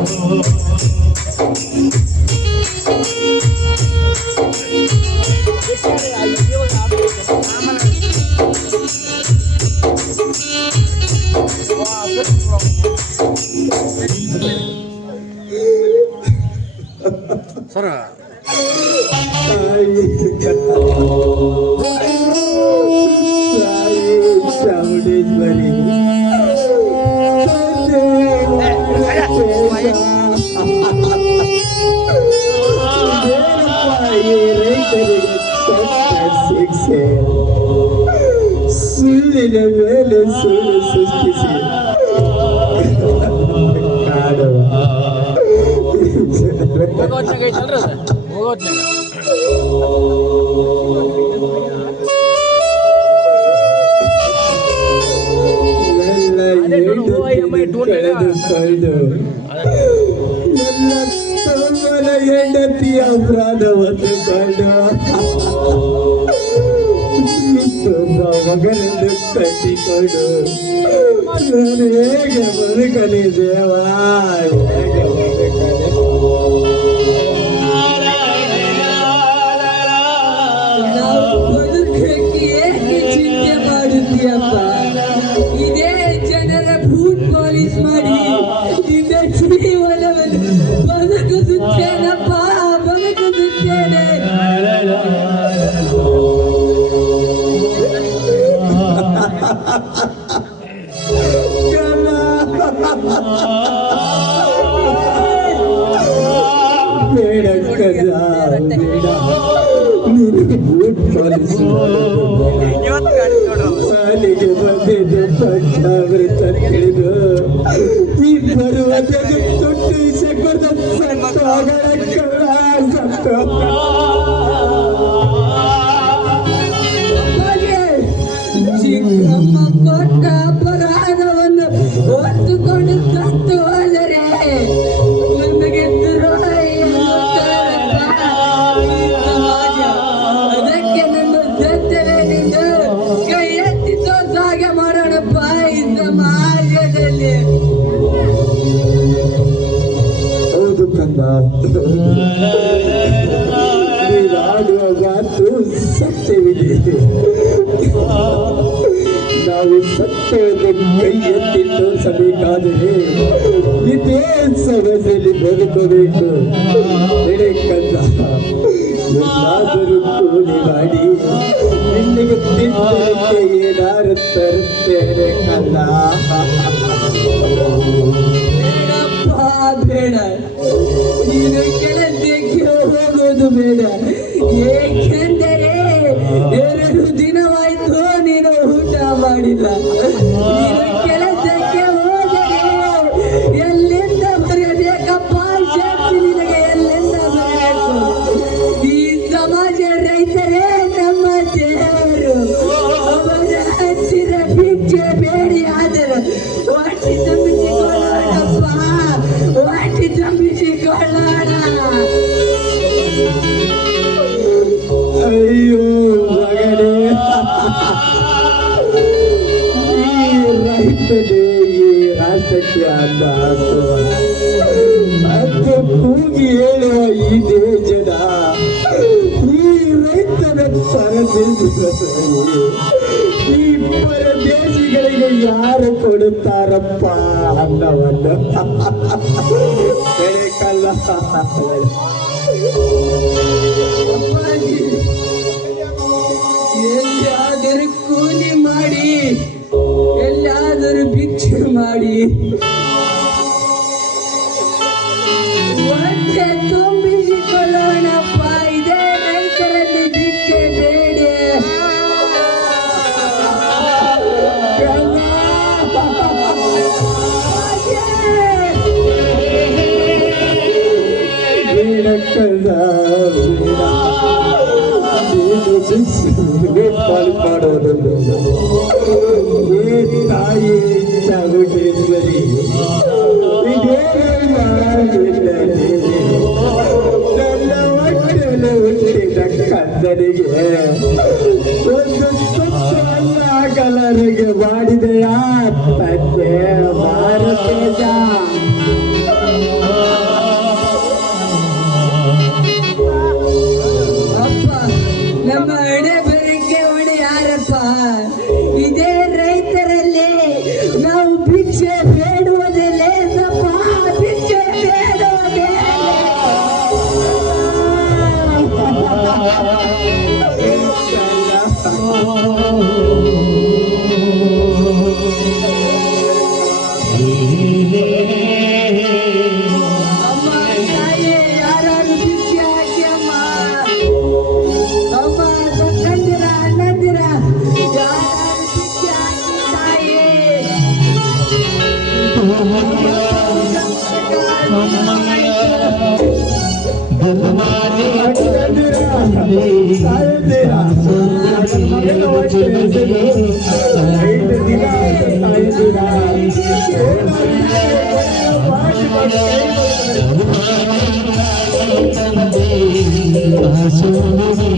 Oh, ಮಗನನ್ನು ಕಟ್ಟಿಕೊಂಡು ನಾನು ಹೇಗೆ ಬದುಕಲಿ ಪಂಚಾಮೃತ ತಿಳಿದು ಈ ಬರುವ ಜಗ ತೊಟ್ಟು ಶಕದ ಸತ್ತೋಗಳ ಸತ್ತು ಹಾಗೆ ನಾವು ಸತ್ಯವನ್ನು ಕೈ ಎತ್ತಿ ತೋರಿಸಬೇಕಾದರೆ ಇದೇ ಸಮಸ್ಯೆಯಲ್ಲಿ ಬದುಕಬೇಕು. ಕಂದ. ಎಲ್ಲಾದರೂ ಕೂಲಿ ಮಾಡಿ ನಿನ್ನಿಗೆ ತಿನ್ನಲಿಕ್ಕೆ ಏನಾರು ತರುತ್ತೇನೆ ಕಲ್ಲ ಬೇಡ. ನೀನು ಕೆಲಸಕ್ಕೆ ಹೋಗೋದು ಬೇಡ. ಏಕೆಂದರೆ ಹೇಳುವ ಈ ದೇಶದ ಈ ರೈತನ ಈ ಪರದೇಶಿಗಳಿಗೆ ಯಾರು ಕೊಡುತ್ತಾರಪ್ಪ? ಅನ್ನವನ್ನು. ಅಪ್ಪಾಜಿ, ಎಲ್ಲಾದರೂ ಕೂಲಿ ಮಾಡಿ ಎಲ್ಲಾದರೂ ಭಿಕ್ಷೆ ಮಾಡಿ ಮಾಡೋದನ್ನು ಈ ತಾಯಿ ಚಾಮುಂಡೇಶ್ವರಿ. ನನ್ನ ತುತ್ತವನ್ನು ಹಾಕಲಾರಿಗೆ ಮಾಡಿದೆಯಾ ತಂದೆ ಭಾರತೇಜ हंसने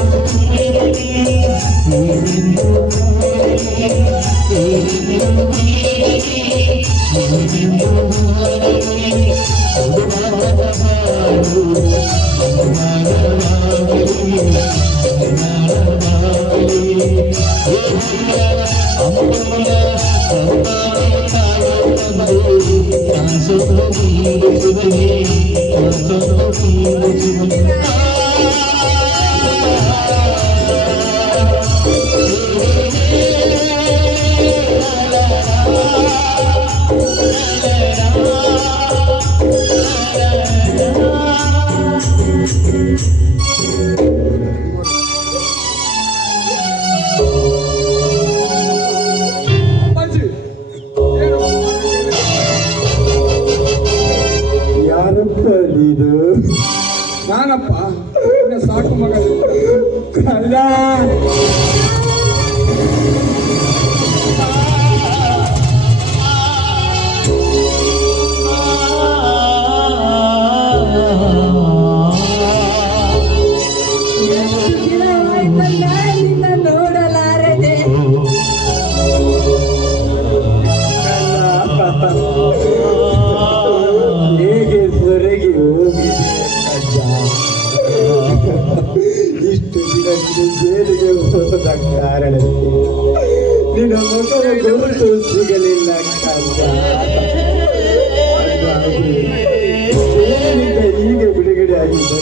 I'm so Música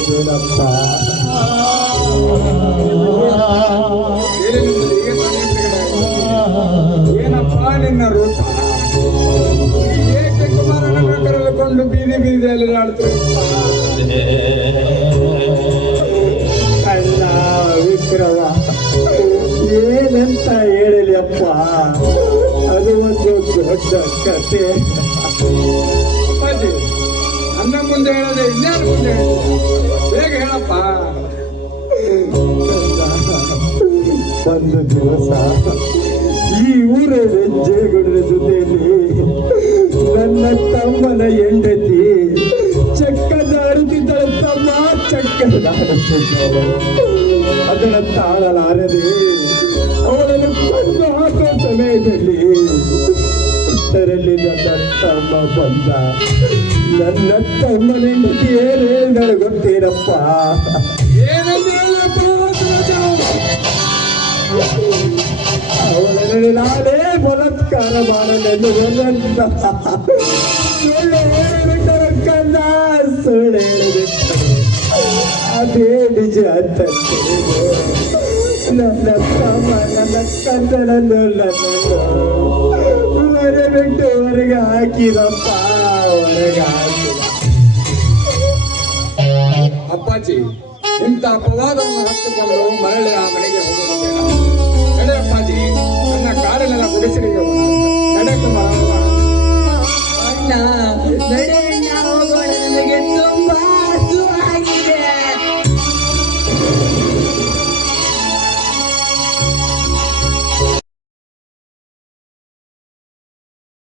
ಆಗಿದೆ. ಏನಪ್ಪ ನಿನ್ನ ರೂಪ? ಏಕೆ ಕುಮಾರನನ್ನು ಕರೆದುಕೊಂಡು ಬೀದಿ ಬೀದಿಯಲ್ಲಿ ಅಣ್ಣ ವಿಕ್ರಮ ಏನಂತ ಹೇಳಲಿ ಅಪ್ಪ? ಅದು ಒಂದು ದೊಡ್ಡ ಕತೆ. ಒಂದು ದಿವಸ ಈ ಊರ ಹೆಜ್ಜೆಗುಡ್ರ ಜೊತೆಯಲ್ಲಿ ನನ್ನ ತಮ್ಮನ ಹೆಂಡತಿ ಚಕ್ಕದಾಡುತ್ತಿದ್ದಳು ತಮ್ಮ ಚಕ್ಕದಾಡುತ್ತಿದ್ದಳು ಅದನ್ನು ತಾಳಲಾರದೆ ಅವಳನ್ನು ಕೊಂದು ಹಾಕೋ ಸಮಯದಲ್ಲಿ ನನ್ನ ತಮ್ಮ ಬಂದ. ನನ್ನ ತಮ್ಮನ ಹೆಂಡತಿ ಏನು ಹೇಳಿದಳು ಗೊತ್ತೇನಪ್ಪ? ಅವಳನ್ನು ನಾನೇ ಬಲಾತ್ಕಾರ ಮಾಡಲೆಂದು ಒಂದಂತ ಸುಳ್ಳು ಹೇಳಿಬಿಟ್ಟರು ಕಂದ ಸುಳ್ಳು ಹೇಳಿಬಿಟ್ಟರು ನಿಜ ಅಂತ ತಿಳಿದು ನನ್ನ ಅಪ್ಪ ಅಮ್ಮ ನನ್ನ ಕನ್ನಡನ್ನು ನನ್ನನ್ನು ಹೊರ ಬಿಟ್ಟು ಹೊರಗೆ ಹಾಕಿದಪ್ಪ ಹೊರಗೆ ಹಾಕಿದ ಅಪ್ಪಾಜಿ ಇಂಥ ಅಪವಾದವನ್ನು ಹತ್ತಿಕೊಂಡು ಮರಳಿ ಆ ಮನೆಗೆ ಹೋಗುವ